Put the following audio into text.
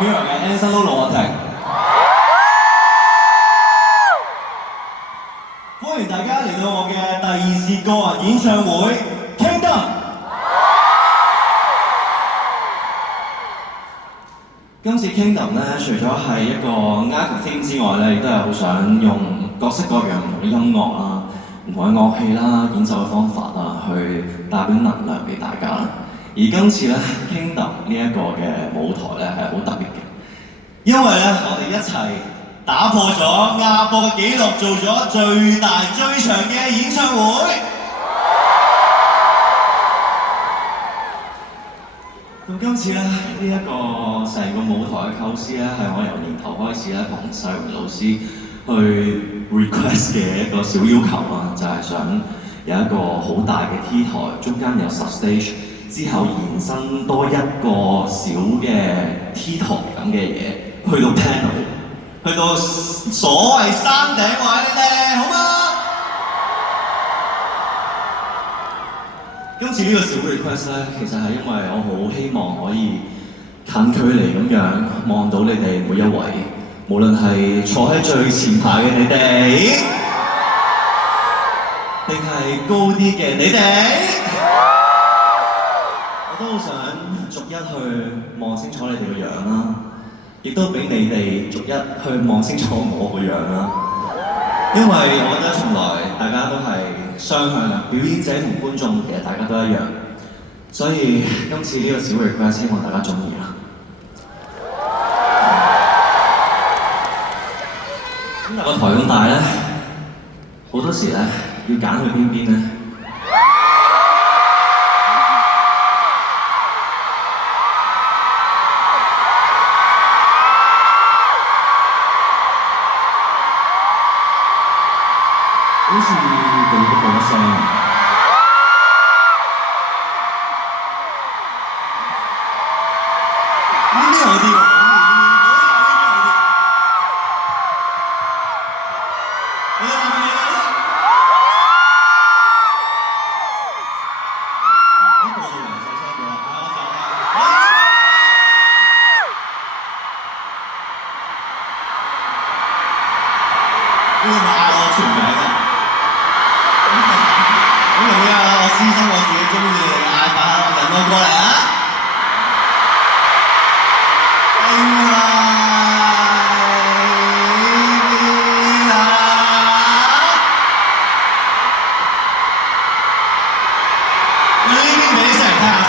Mirror 嘅 Anson Lo 盧瀚霆。歡迎大家嚟到我嘅第二次個人演唱會 Kingdom。今次 Kingdom 咧，除咗係一個 arc theme 之外咧，亦都係好想用各式各樣唔同嘅音樂啦、唔同嘅樂器啦、演奏嘅方法啦，去帶俾能量俾大家。而今次咧 Kingdom 呢一個嘅舞台咧係好特別嘅，因為咧我哋一齊打破咗亞博嘅紀錄，做咗最大最長嘅演唱會。咁今次咧呢一個成個舞台嘅構思咧，係我由年頭開始咧同世榮老師去 request 嘅一個小要求啊，就係想有一個好大嘅 T 台，中間有 substage， 之後延伸多一個小嘅 T 台咁嘅嘢，去到 panel， 去到所謂山頂位咧，好嗎？今次呢個小 request 咧，其實係因為我好希望可以近距離咁樣望到你哋每一位，無論係坐喺最前排嘅你哋，定係高啲嘅你哋，我都好想逐一去望清楚你哋嘅樣啦，亦都俾你哋逐一去望清楚我個樣啦。因為我覺得從來大家都係雙向嘅，表演者同觀眾其實大家都一樣，所以今次呢個小 request 希望大家中意啦。咁但個台咁大咧，好多時咧要揀去邊邊咧？好似冇乜聲。呢邊好啲喎，你哋係咪嚟啦？我過到嚟細聲咗，我走啦。呢個咪嗌我全名啊！咁容易啊！我私心我自己中意你哋嘅嗌法，我引我過嚟啊！我呢邊俾啲聲人聽下先。